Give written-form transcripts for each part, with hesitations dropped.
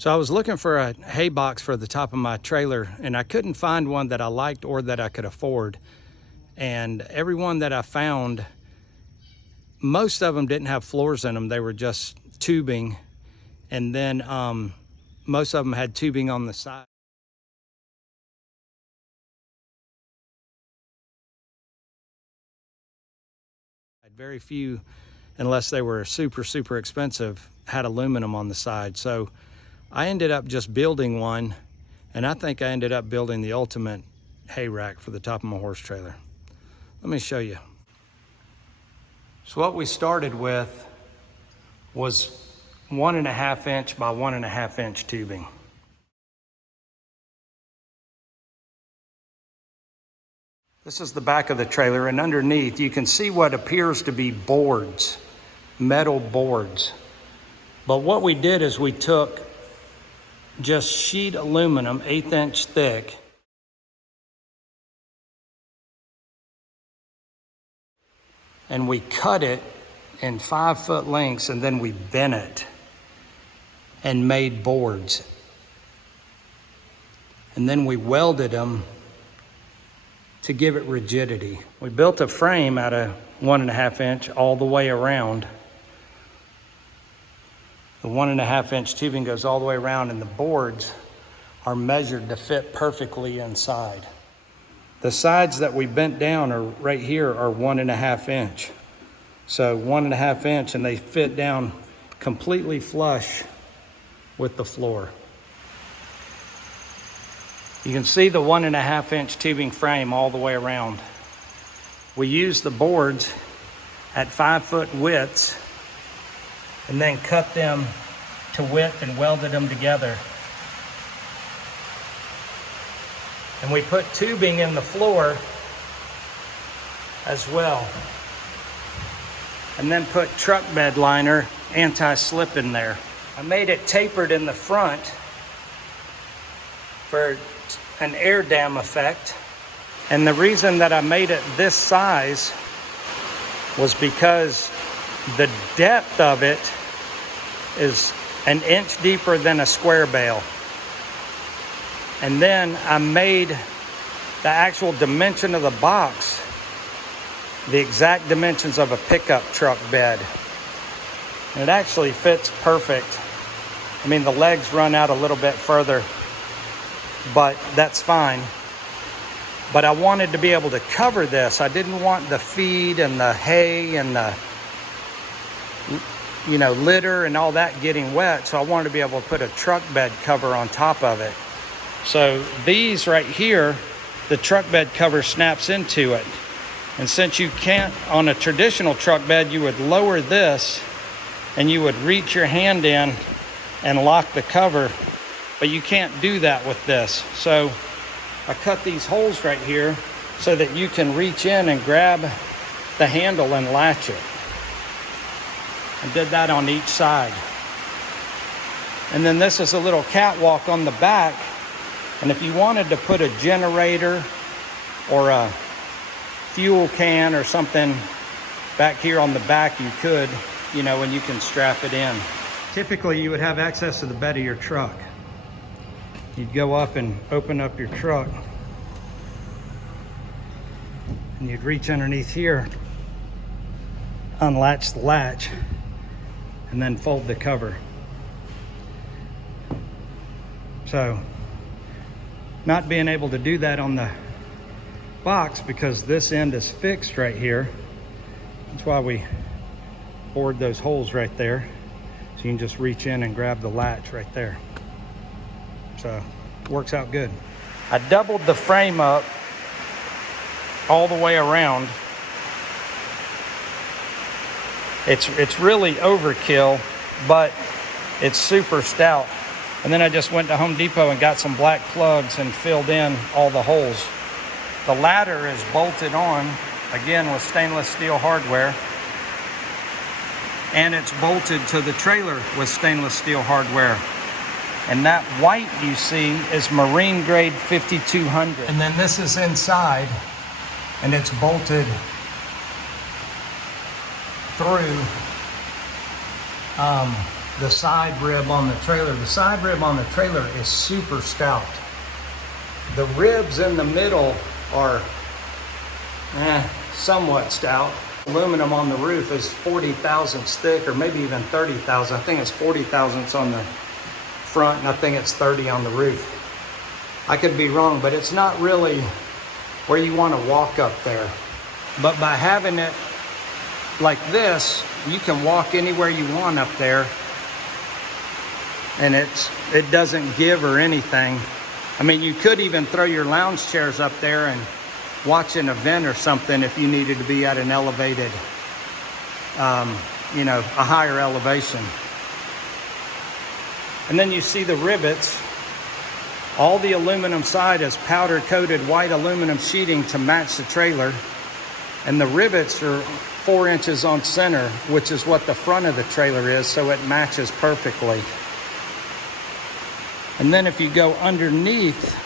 So I was looking for a hay box for the top of my trailer, and I couldn't find one that I liked or that I could afford. And every one that I found, most of them didn't have floors in them. They were just tubing. And then most of them had tubing on the side. Very few, unless they were super expensive, had aluminum on the side. So I ended up just building one, and I think I ended up building the ultimate hay rack for the top of my horse trailer. Let me show you. So what we started with was 1.5 inch by 1.5 inch tubing. This is the back of the trailer, and underneath you can see what appears to be boards, metal boards. But what we did is we took just sheet aluminum, 1/8 inch thick, and we cut it in 5-foot lengths, and then we bent it and made boards. And then we welded them to give it rigidity. We built a frame out of 1.5 inch all the way around. The 1.5 inch tubing goes all the way around, and the boards are measured to fit perfectly inside. The sides that we bent down are right here are 1.5 inch. So 1.5 inch, and they fit down completely flush with the floor. You can see the 1.5 inch tubing frame all the way around. We used the boards at 5-foot widths and then cut them to width and welded them together. And we put tubing in the floor as well. And then put truck bed liner, anti-slip in there. I made it tapered in the front for an air dam effect. And the reason that I made it this size was because the depth of it is 1 inch deeper than a square bale. And then I made the actual dimension of the box the exact dimensions of a pickup truck bed. And it actually fits perfect. I mean, the legs run out a little bit further, but that's fine. But I wanted to be able to cover this. I didn't want the feed and the hay and the litter and all that getting wet, so I wanted to be able to put a truck bed cover on top of it. So these right here, the truck bed cover snaps into it. And since you can't, on a traditional truck bed, you would lower this and you would reach your hand in and lock the cover, but you can't do that with this. So I cut these holes right here so that you can reach in and grab the handle and latch it. I did that on each side. And then this is a little catwalk on the back. And if you wanted to put a generator or a fuel can or something back here on the back, you could, and you can strap it in. Typically you would have access to the bed of your truck. You'd go up and open up your truck, and you'd reach underneath here, unlatch the latch, and then fold the cover. So not being able to do that on the box because this end is fixed right here, that's why we bored those holes right there, so you can just reach in and grab the latch right there. So it works out good. I doubled the frame up all the way around. It's really overkill, but it's super stout. And then I just went to Home Depot and got some black plugs and filled in all the holes. The ladder is bolted on, again, with stainless steel hardware. And it's bolted to the trailer with stainless steel hardware. And that white you see is marine grade 5200. And then this is inside, and it's bolted through the side rib on the trailer. The side rib on the trailer is super stout. The ribs in the middle are somewhat stout. Aluminum on the roof is 40 thousandths thick, or maybe even 30 thousandths. I think it's 40 thousandths on the front, and I think it's 30 on the roof. I could be wrong, but it's not really where you want to walk up there. But by having it like this, you can walk anywhere you want up there, and it doesn't give or anything. I mean, you could even throw your lounge chairs up there and watch an event or something if you needed to be at an elevated, you know, a higher elevation. And then you see the rivets. All the aluminum side is powder coated white aluminum sheeting to match the trailer. And the rivets are 4 inches on center, which is what the front of the trailer is, so it matches perfectly. And then if you go underneath,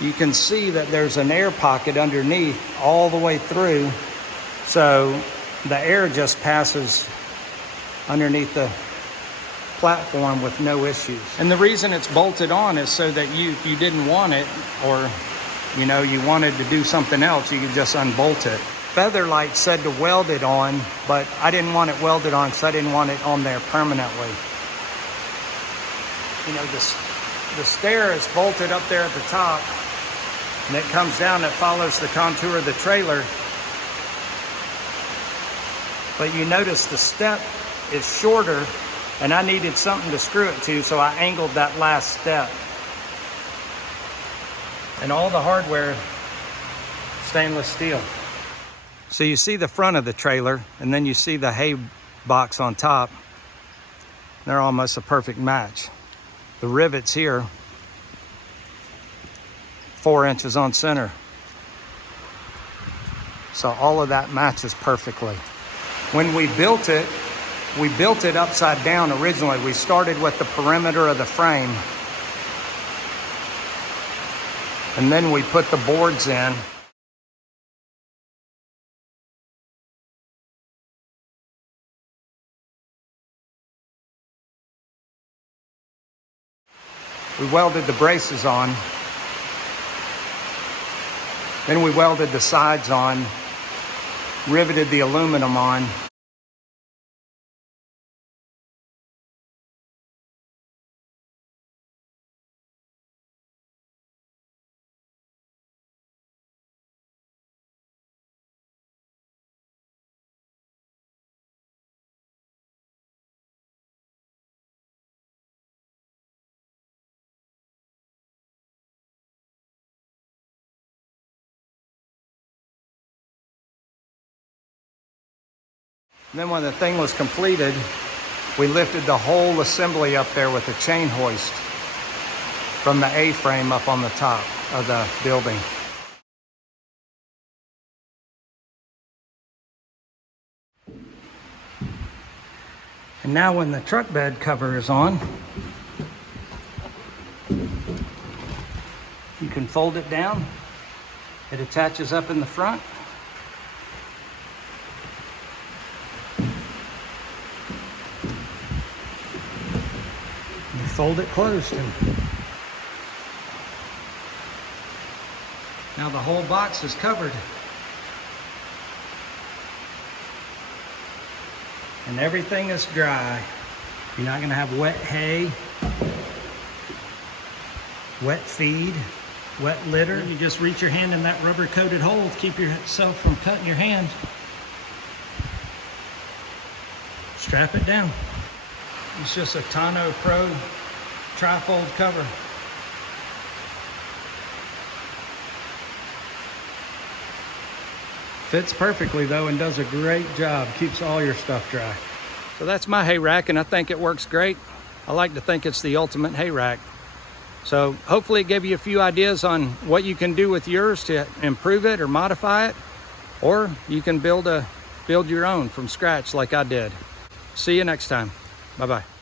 you can see that there's an air pocket underneath all the way through. So the air just passes underneath the platform with no issues. And the reason it's bolted on is so that if you didn't want it, or you know, you wanted to do something else, you could just unbolt it. Featherlight said to weld it on, but I didn't want it welded on because I didn't want it on there permanently. You know, the stair is bolted up there at the top, and it comes down, it follows the contour of the trailer. But you notice the step is shorter, and I needed something to screw it to, so I angled that last step. And all the hardware, stainless steel. So you see the front of the trailer, and then you see the hay box on top. They're almost a perfect match. The rivets here, 4 inches on center. So all of that matches perfectly. When we built it upside down originally. We started with the perimeter of the frame, and then we put the boards in. We welded the braces on. Then we welded the sides on, riveted the aluminum on. And then when the thing was completed, we lifted the whole assembly up there with a chain hoist from the A-frame up on the top of the building. And now when the truck bed cover is on, you can fold it down. It attaches up in the front. Fold it closed, and now the whole box is covered, and everything is dry. You're not going to have wet hay, wet feed, wet litter. You just reach your hand in that rubber coated hole to keep yourself from cutting your hand. Strap it down. It's just a Tonneau Pro tri-fold cover. Fits perfectly though, and does a great job. Keeps all your stuff dry. So that's my hay rack, and I think it works great. I like to think it's the ultimate hay rack. So hopefully it gave you a few ideas on what you can do with yours to improve it or modify it, or you can build your own from scratch like I did. See you next time. Bye-bye.